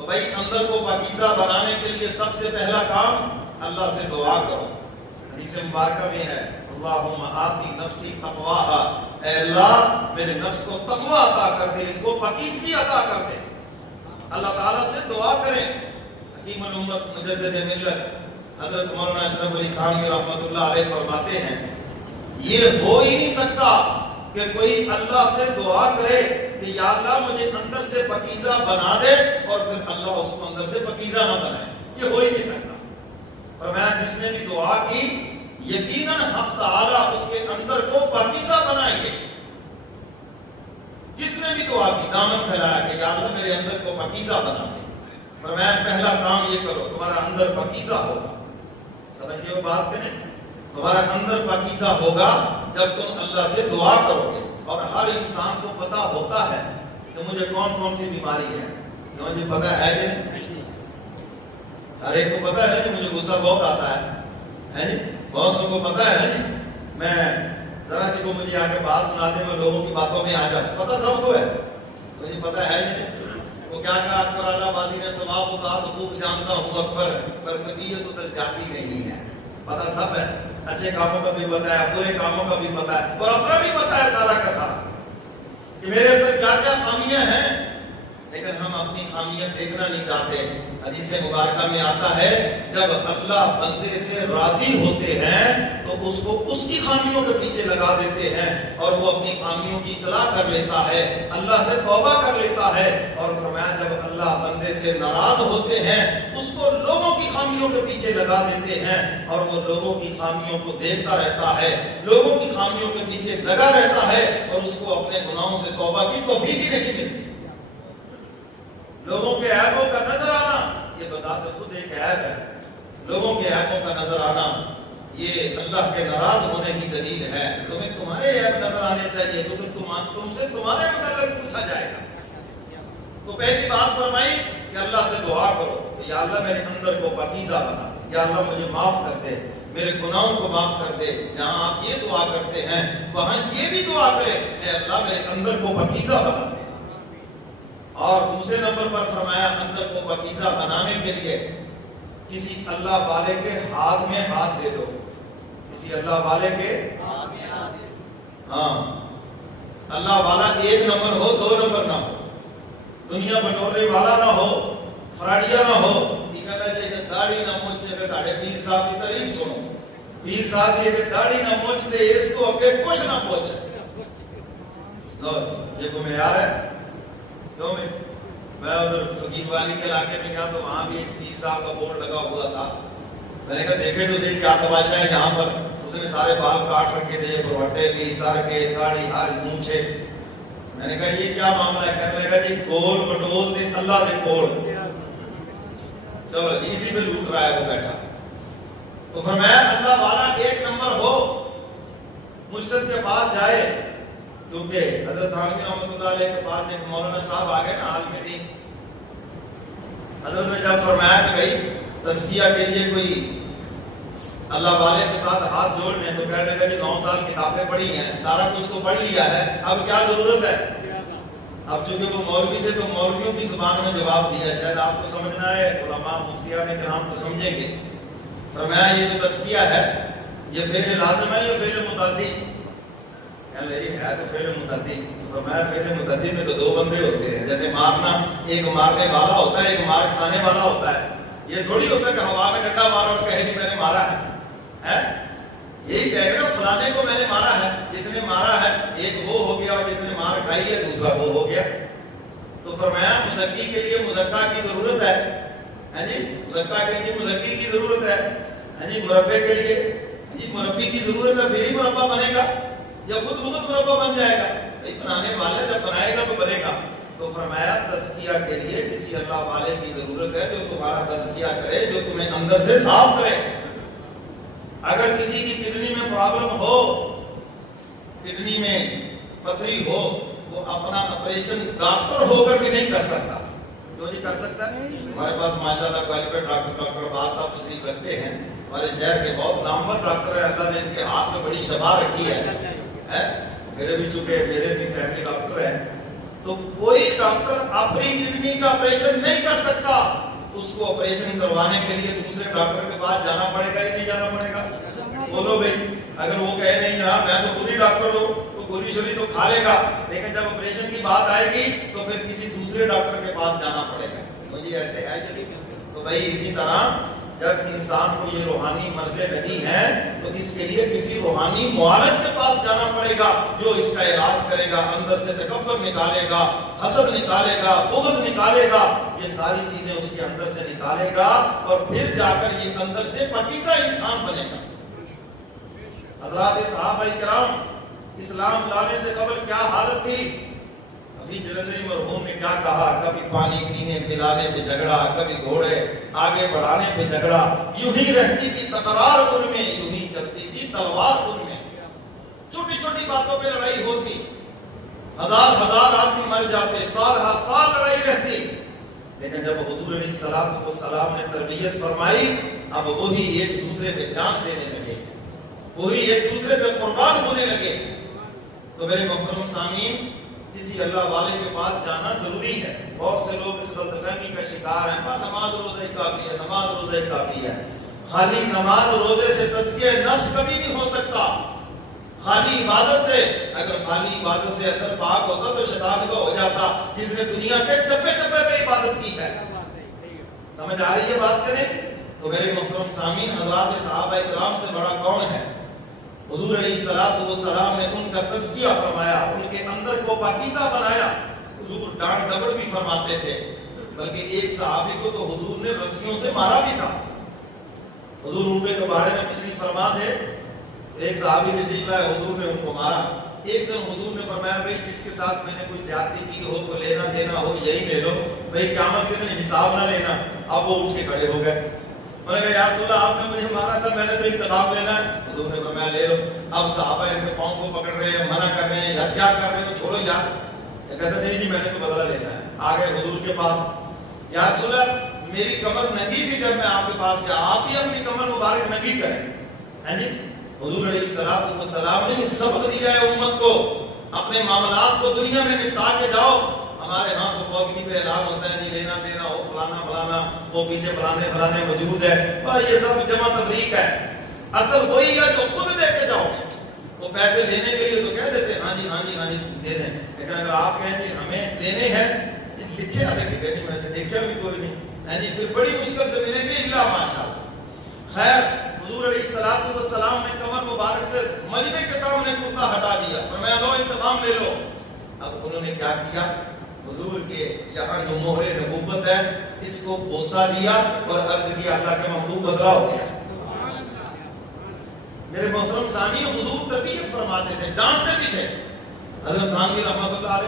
تو بھائی اندر کو پاکیزہ بنانے کے لیے سب سے پہلا کام اللہ سے دعا کرو. حدیث مبارکہ میں ہے اللہم آتی نفسی تقواہا، اے اللہ میرے نفس کو تقوی عطا کر دے، اس کو پاکیزگی عطا کر دے. اللہ تعالیٰ سے دعا کریں. حکیم الامت مجدد ملت حضرت مولانا اشرف علی تھانوی رحمۃ اللہ علیہ فرماتے ہیں یہ ہو ہی نہیں سکتا کہ کوئی اللہ سے دعا کرے کہ یا اللہ مجھے اندر سے پاکیزہ بنا دے اور پھر اللہ اس کو اندر سے پاکیزہ نہ بنائے. یہ ہو ہی نہیں سکتا. فرمایا جس نے بھی دعا کی یقیناً حق تعالیٰ اس کے اندر کو پاکیزہ بنائیں گے. جس نے بھی دعا کی دامن پھیلایا کہ یا اللہ میرے اندر کو پاکیزہ بنا دے. فرمایا پہلا کام یہ کرو تمہارا اندر پاکیزہ ہوگا. سمجھئے وہ بات کہ نہیں؟ تمہارا اندر پاکیزہ ہوگا جب تم اللہ سے دعا کرو گے. اور ہر انسان کو پتا ہوتا ہے کہ مجھے کون کون سی بیماری ہے. مجھے پتا ہے کہ نہیں؟ ہر ایک کو پتا ہے کہ مجھے غصہ بہت آتا ہے جی. بہت سو کو پتا ہے نا میں ذرا سی کو مجھے آ کے بات سناتے میں لوگوں کی باتوں میں آ جاؤں. پتا سب کو ہے. مجھے پتا ہے نہیں وہ کیا کہا اکبر آلہ آبادی نے ثواب ہوتا تو خوب جانتا ہوں اکبر پر طبیعت ادھر جاتی نہیں ہے. پتا سب ہے. اچھے کاموں کا بھی پتا ہے برے کاموں کا بھی پتا ہے اور اپنا بھی پتا ہے سارا کا سارا کہ میرے اندر کیا کیا خامیاں ہیں. لیکن ہم اپنی خامیاں دیکھنا نہیں چاہتے. حدیث مبارکہ میں آتا ہے جب اللہ بندے سے راضی ہوتے ہیں تو اس کو اس کی خامیوں کے پیچھے لگا دیتے ہیں اور وہ اپنی خامیوں کی اصلاح کر لیتا ہے، اللہ سے توبہ کر لیتا ہے. اور فرمایا جب اللہ بندے سے ناراض ہوتے ہیں اس کو لوگوں کی خامیوں کے پیچھے لگا دیتے ہیں اور وہ لوگوں کی خامیوں کو دیکھتا رہتا ہے، لوگوں کی خامیوں کے پیچھے لگا رہتا ہے اور اس کو اپنے گناہوں سے توبہ کی توفیق ہی نہیں ملتی. لوگوں کے عیبوں کا نظر آنا یہ بذات خود ایک عیب ہے. لوگوں کے عیبوں کا نظر آنا یہ اللہ کے ناراض ہونے کی دلیل ہے. تمہیں تمہارے عیب نظر آنے چاہیے تو تم سے تمہارے متعلق پوچھا جائے گا. تو پہلی بات فرمائی کہ اللہ سے دعا کرو کہ یا اللہ میرے اندر کو پاکیزہ بنا دے، یا اللہ مجھے معاف کر دے، میرے گناہوں کو معاف کر دے. جہاں آپ یہ دعا کرتے ہیں وہاں یہ بھی دعا کرے اے اللہ میرے اندر کو پاکیزہ بنا دے. اور دوسرے نمبر پر فرمایا اندر کو پاکیزہ بنانے کے لیے کسی اللہ والے کے ہاتھ میں ہاتھ دے دو. کسی اللہ والے کے ہاں اللہ والا ایک نمبر ہو دو نمبر نہ ہو، دنیا بٹورنے والا نہ ہو، فراڈیا نہ ہو. داڑھی نہ موچے کہ ساڑھے پیر صاحب کی تعریف سنو. پیر صاحب یہ کہ داڑھی نہ موچتے اس کو اگے کچھ نہ پہنچے. یہ کو معیار ہے. میں ادھر فقیر والی کے علاقے میں گیا تو وہاں بھی ایک پیر صاحب کا بورڈ لگا ہوا تھا. میں نے کہا دیکھے تو صحیح کیا تماشا ہے یہاں پر. اس نے سارے بال کاٹ رکھے تھے، بروٹے بھی سر کے، داڑھی ہر مونچھے. میں نے کہا یہ کیا معاملہ ہے؟ کہنے لگا جی گول بٹول دے اللہ دے کول. چلو اسی پہ لوٹ رہا ہے وہ بیٹھا. تو فرمایا اللہ والا ایک نمبر ہو، مرشد کے پاس جائے. کیونکہ حضرت تھانوی رحمۃ اللہ علیہ کے پاس ایک مولانا صاحب آ گئے نا عالم دین. حضرت نے جب فرمایا کہ بھائی تزکیہ کے لیے کوئی اللہ والے کے ساتھ ہاتھ جوڑ لیں تو کہنے لگا جی 9 سال کتابیں پڑھی ہیں، سارا کچھ تو پڑھ لیا ہے، اب کیا ضرورت ہے. اب چونکہ وہ مولوی تھے تو مولویوں کی زبان میں جواب دیا. شاید آپ کو سمجھنا ہے، علماء مفتیان کرام تو سمجھیں گے. فرمایا یہ جو تزکیہ ہے یہ فعل لازم ہے یا فعل متعدی؟ یہ ہے تو فعل متعدی. فرمایا فعل متعدی میں تو 2 بندے ہوتے ہیں. جیسے مارنا، ایک مارنے والا ہوتا ہے، ایک مار کھانے والا ہوتا ہے. یہ تھوڑی ہوتا ہے کہ ہوا میں ڈنڈا مارا اور کہے کہ میں نے مارا ہے. یہی کہے گا فلانے کو میں نے مارا ہے. جس نے مارا ہے ایک وہ ہو گیا اور جس نے مار کھائی ہے دوسرا وہ ہو گیا. تو فرمایا مزکی کے لیے مزکا کی ضرورت ہے جی. مزکا کے لیے مزکی کی ضرورت ہے جی. مربے کے لیے جی مربی کی ضرورت ہے. پھر ہی مربع بنے گا یا خود بخود مربع بن جائے گا. بنانے والے جب بنائے گا تو بنے گا. تو فرمایا تزکیہ کے لیے کسی اللہ والے کی ضرورت ہے جو تمہارا تزکیہ کرے، جو تمہیں اندر سے صاف کرے. اگر کسی کی کڈنی میں پرابلم ہو، کڈنی میں پتھری ہو، وہ اپنا آپریشن ڈاکٹر ہو کر بھی نہیں کر سکتا. جو جی کر سکتا ہے. ہمارے پاس ماشاءاللہ کوالیفائڈ ڈاکٹر عباس صاحب تشریف رکھتے ہیں. ہمارے شہر کے بہت نامور ڈاکٹر ہیں. اللہ نے ان کے ہاتھ میں بڑی شفا رکھی ہے. میرے بھی چونکہ میرے بھی فیملی ڈاکٹر ہیں. تو کوئی ڈاکٹر اپنی کڈنی کا آپریشن نہیں کر سکتا. کو آپریشن کروانے کے لیے دوسرے ڈاکٹر کے پاس جانا پڑے گا یا نہیں جانا پڑے گا؟ بولو بھائی، اگر وہ کہے نہیں جناب میں تو خود ہی ڈاکٹر ہوں تو گولی شولی تو کھا لے گا، لیکن جب آپریشن کی بات آئے گی تو پھر کسی دوسرے ڈاکٹر کے پاس جانا پڑے گا۔ مجھے ایسے ہے تو بھائی اسی طرح جب انسان کو یہ روحانی مرضیں نہیں ہیں تو اس کے لیے کسی روحانی معالج کے پاس جانا پڑے گا جو اس کا علاج کرے گا، اندر سے تکبر نکالے گا، حسد نکالے گا، بغض نکالے گا، یہ ساری چیزیں اس کے اندر سے نکالے گا اور پھر جا کر یہ اندر سے پاکیزہ انسان بنے گا۔ حضرات صحابہ کرام اسلام لانے سے قبل کیا حالت تھی؟ ابھی جلندری مرحوم نے کیا کہا، کبھی پانی پینے پلانے پہ جھگڑا، کبھی گھوڑے آگے بڑھانے پہ جھگڑا، یوں ہی رہتی تھی تکرار ان میں، یوں ہی چلتی تھی تلوار ان میں، چھوٹی چھوٹی باتوں پہ لڑائی ہوتی، ہزار ہزار آدمی مر جاتے، سال ہر سال لڑائی رہتی، لیکن جب حضور علیہ الصلوۃ والسلام نے تربیت فرمائی اب وہی ایک دوسرے پہ جان دینے لگے، وہی ایک دوسرے پہ قربان ہونے لگے۔ تو میرے محترم سامعین، کسی اللہ والے کے پاس جانا ضروری ہے۔ بہت سے لوگ اس غلط فہمی کا شکار ہیں، نماز روزہ کافی ہے، نماز روزہ کافی ہے۔ خالی نماز روزے سے تزکیہ نفس کبھی نہیں ہو سکتا، خالی عبادت سے، اگر خالی عبادت سے اندر پاک ہوتا تو شیطان کا ہو جاتا جس نے دنیا کے چپے چپے پہ عبادت کی ہے۔ سمجھ آ رہی ہے بات کریں؟ تو میرے محترم سامعین، حضرات صحابہ کرام سے بڑا کون ہے؟ حضور علیہ الصلوۃ والسلام نے ان کا تزکیہ فرمایا، ان کے اندر کو پاکیزہ بنایا۔ حضور ڈانٹ ڈپٹ بھی فرماتے تھے، بلکہ ایک صحابی کو تو حضور نے رسیوں سے مارا بھی تھا۔ حضور اونٹے کے باڑے میں تشریف فرما تھے، ایک صحابی تشریف لائے، حضور نے ان کو مارا۔ ایک دن حضور نے فرمایا بھائی جس کے ساتھ میں نے کوئی زیادتی کی ہو، کوئی لینا دینا ہو، یہی لے لو، بھائی قیامت کے دن حساب نہ لینا۔ اب وہ اٹھ کے کھڑے ہو گئے، میں نے کہا یا رسول اللہ آپ نے مجھے مارا تھا، میں نے تو انتقام لینا ہے۔ حضور نے فرمایا لے لو۔ اب صحابہ ان کے پاؤں کو پکڑ رہے ہیں، منع کر رہے ہیں، یار کیا کر رہے ہو، چھوڑو یار۔ یہ کہتے نہیں جی میں نے تو بدلہ لینا ہے۔ آگے حضور کے پاس، یا رسول اللہ میری کمر ننگی تھی جب میں آپ کے پاس گیا، آپ بھی اپنی کمر مبارک ننگی کریں، ہے جی۔ حضور علیہ الصلوۃ والسلام نے سبق دیا ہے امت کو، اپنے معاملات کو دنیا میں نپٹا کے جاؤ۔ ہمارے ہاں تو فوقی پہ اعلان ہوتا ہے جی لینا دینا ہو، فلانا فلانا، وہ پیچھے فلانے فلانے موجود ہے، اور یہ سب جمع تفریق ہے۔ اصل وہی ہے جو خود لے کے جاؤ گے۔ وہ پیسے لینے کے لیے تو کہہ دیتے ہاں جی ہاں جی ہاں جی دے دیں، لیکن اگر آپ کہیں جی ہمیں لینے ہیں، لکھے نہ دیکھتے نہیں، میں سے دیکھا بھی کوئی نہیں ہے جی، پھر بڑی مشکل سے ملیں گے الا ماشاءاللہ۔ خیر، حضور علیہ الصلوۃ والسلام نے کمر مبارک سے مجمع کے سامنے کرتا ہٹا دیا، فرمایا لو انتقام لے لو۔ اب انہوں نے کیا کیا؟ حضور کے یہاں جو مہر نبوت ہے اس کو بوسہ دیا اور عرض کیا اللہ کے محبوب بدلا ہو گیا۔ میرے محترم سامعین، حضور تربیت فرماتے تھے، ڈانٹتے بھی تھے۔ حضرت تھانوی رحمۃ اللہ علیہ